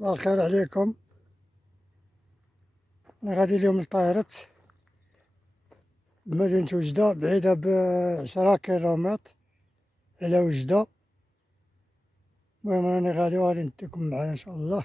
صباح الخير عليكم. أنا غادي اليوم لطايرت بمدينة وجدة، بعيدة ب10 كيلومتر على وجدة. المهم راني غادي وغادي نديكم معايا إن شاء الله.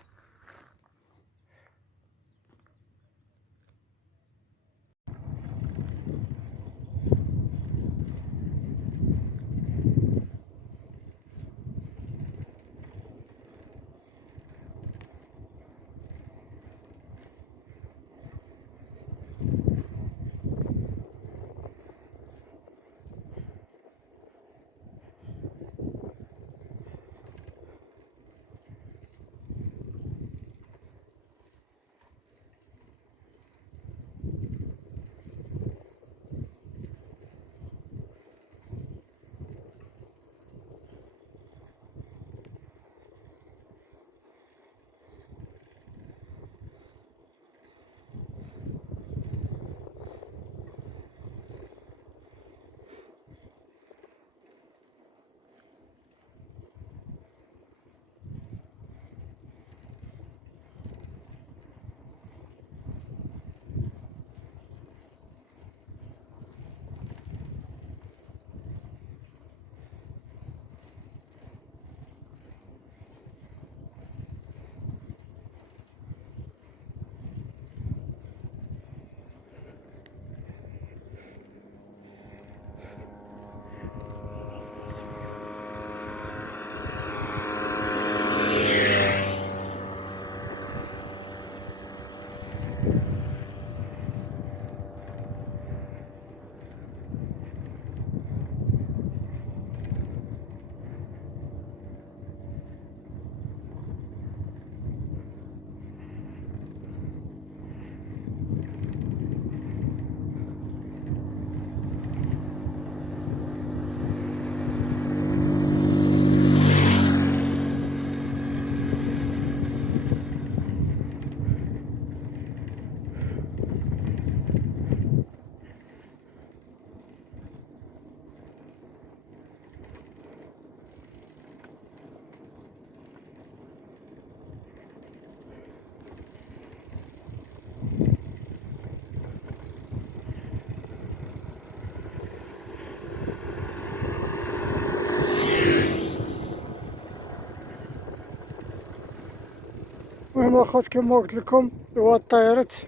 المهم أخوت كما قلت لكم هو طايرت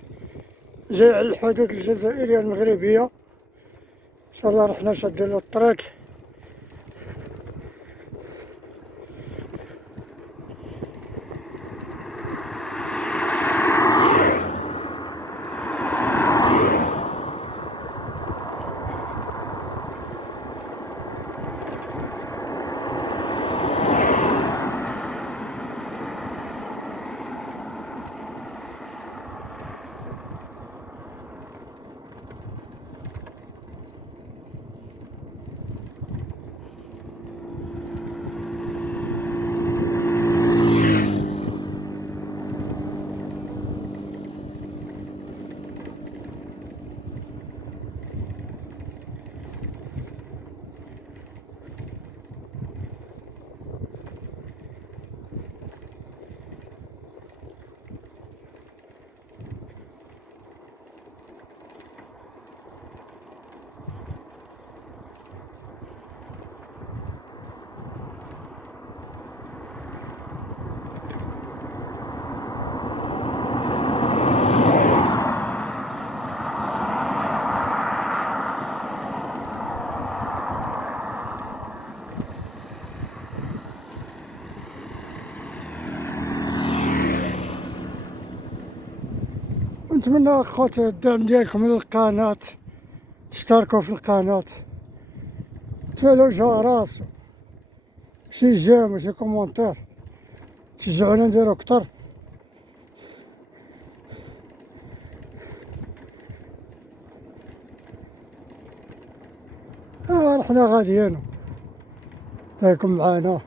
جاي على الحدود الجزائرية المغربية. إن شاء الله رحنا شادين له الطريق. نتمنى أخوت الدعم ديالكم للقناة، تشتركوا في القناة، تفعلوا الجرس، شي جيم وشي كومونتير، تشجعونا نديرو كتر. رحنا غاديين تايكم معانا.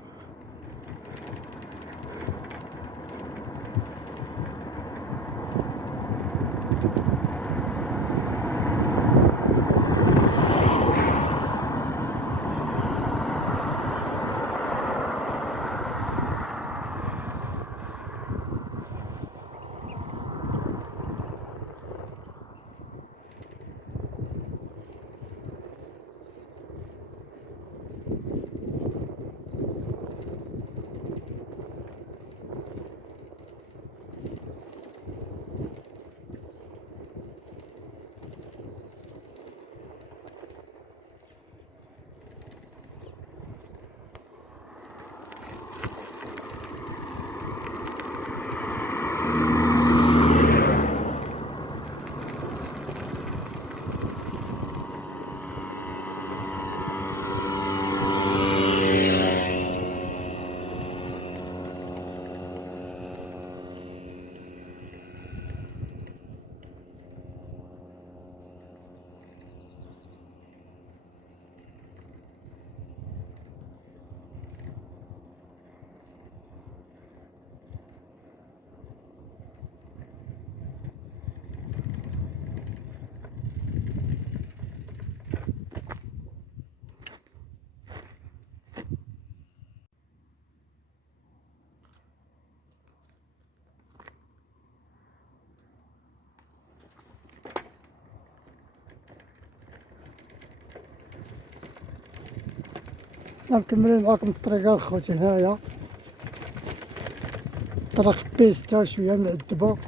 حنا مكملين معاكم الطريقات خوتي. هنايا طريق بيستا شوية معذبة.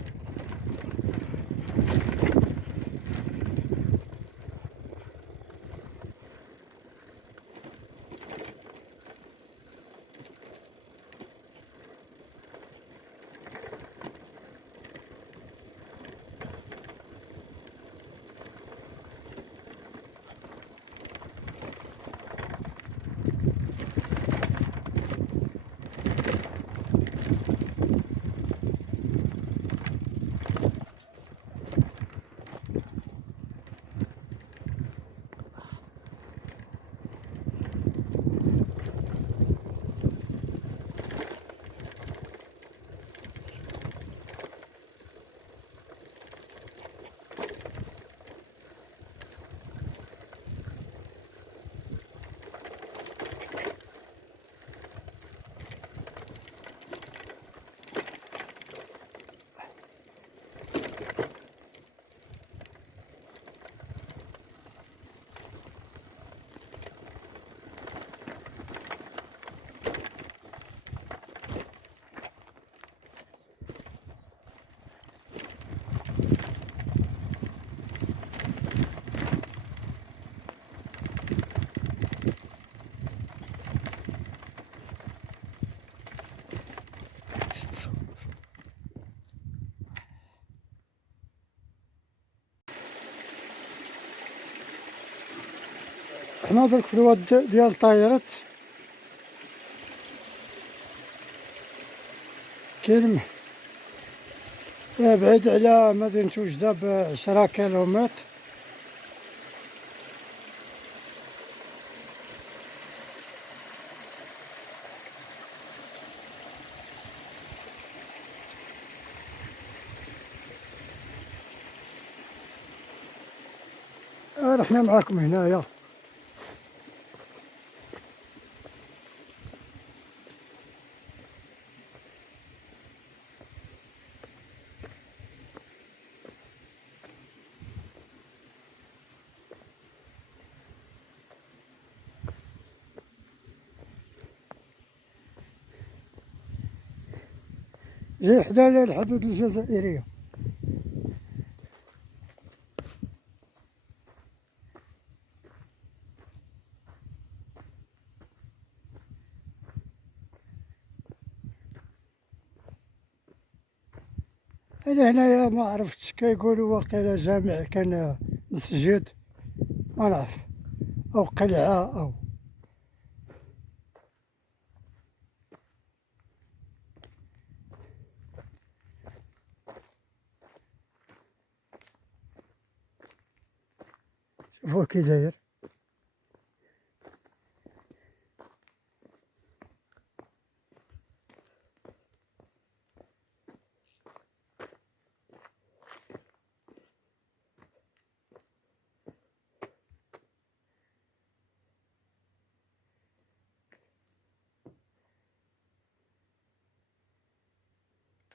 حنا درك في الواد ديال طايرت كاين بعيد على مدينة وجدة ب10 كيلومتر. رحنا معاكم هنايا. جاي حدا الحدود الجزائرية. أنا هنايا ما عرفتش، كيقولوا واقيلا جامع كان مسجد ما نعرف، أو قلعة أو شوفوا كي داير.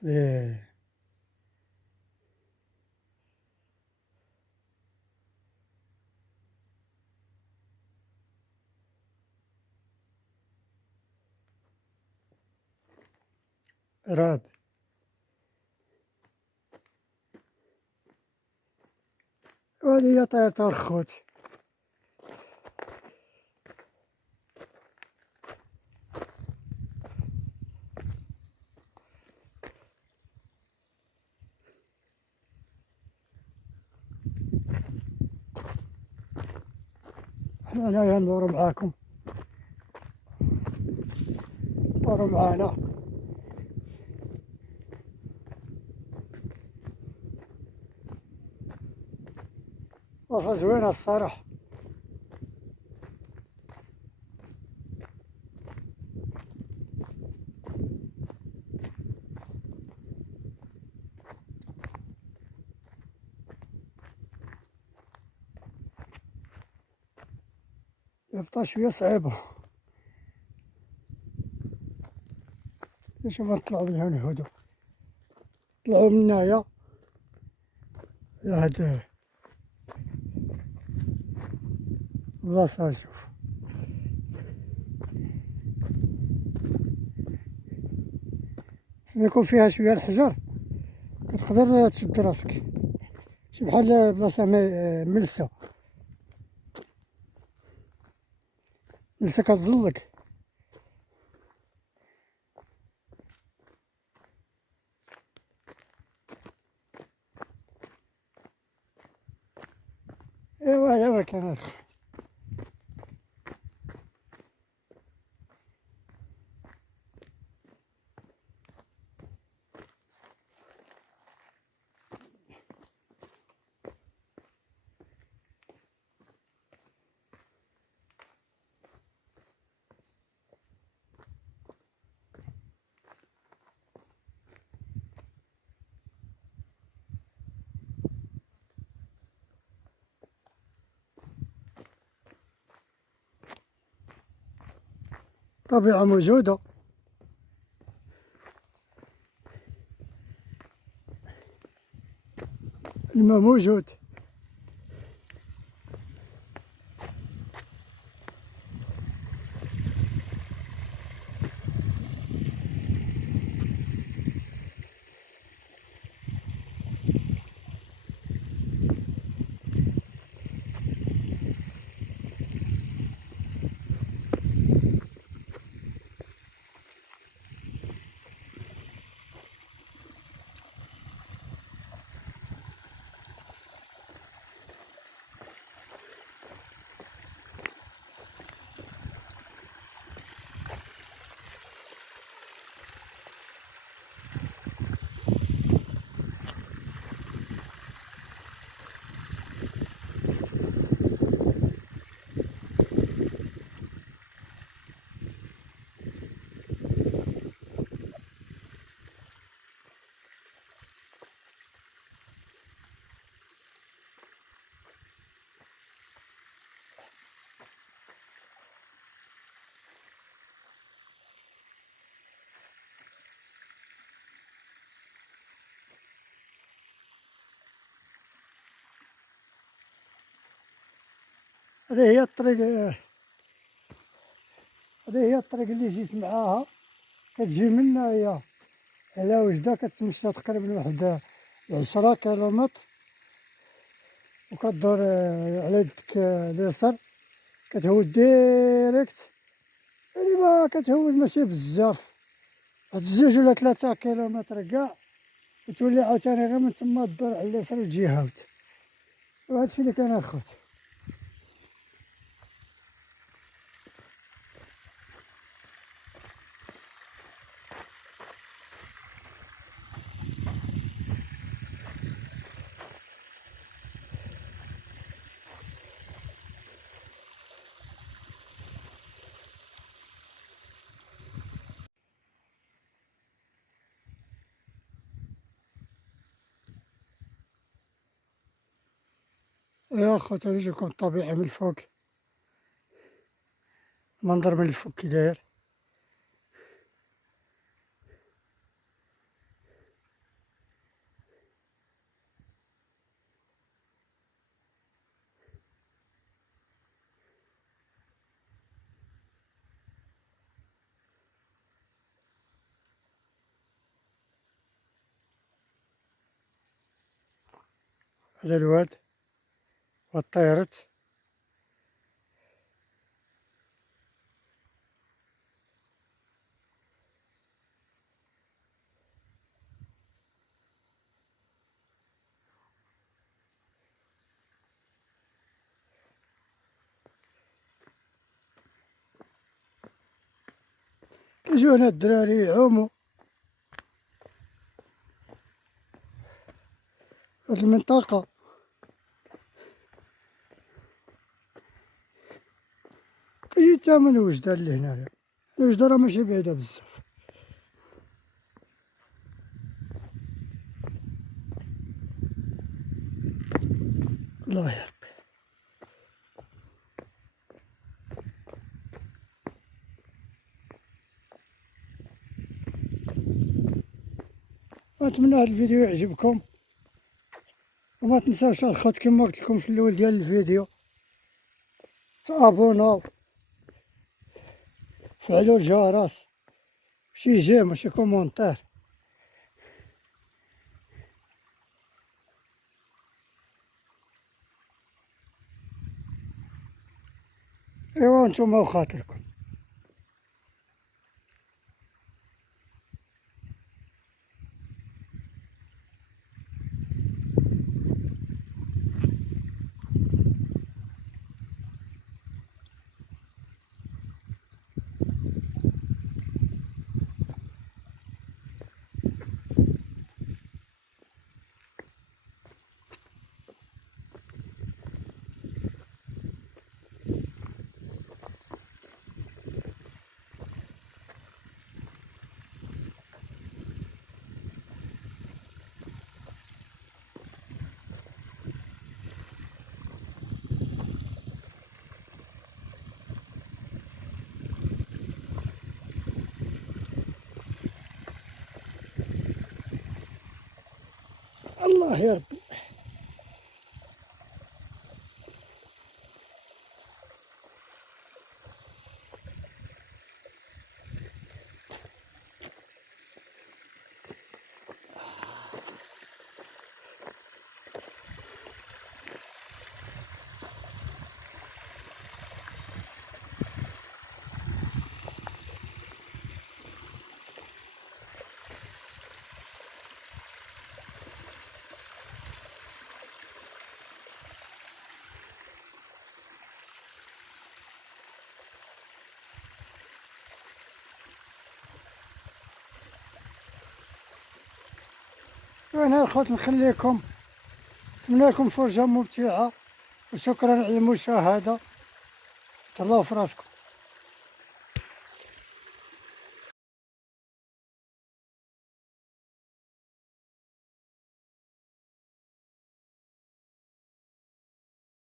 إيه. راب وهذه هي طيارة الخوت. حنا هنايا ندورو معاكم، دورو معانا. واخا زوينة الصراحة. يبقى شوية صعيبة. شوف نطلعو من هنا هدوء، نطلعو من هنايا لهاد البلاصة. نشوف ما يكون فيها شويه الحجر كتقدر تشد راسك، شي بحال بلاصه ملسه كتزلك. ايوا على ما كان اخي. طبيعة موجودة، الماء موجود. هذه هي الطريق، هذه هي الطريق اللي جيت معاها. كتجي من هي على وجدة، كتمشى تقريبا واحد 10 كيلومتر، وكدور على يدك اليسار كتهود ديريكت، يعني ما كتهود ماشي بزاف، واحد 2 ولا 3 كيلومتر كاع، وتولي عاوتاني غير من تما دور على اليسار وتجي هاود. وهادشي اللي كان اخوت. يا خوت يجيكم الطبيعة من الفوق، المنظر من الفوق كي داير. هذا الواد والطيرت. كيجيو هنا الدراري يعومو هاد المنطقة. كيجي تا من وجدة لهنايا، وجدة راه ماشي بعيدة بزاف. الله يا ربي. نتمنى هاد الفيديو يعجبكم، وما تنساوش الخوت كما قلت لكم في الاول ديال الفيديو تابوناو، فعلوا الجرس، شي جيم وشي كومونتير. ايوا نتوما وخاطركم. الله يا ربي. وانا الخوت نخليكم، نتمنى لكم فرجة ممتعة، وشكرا على المشاهدة. تهلاو في راسكم.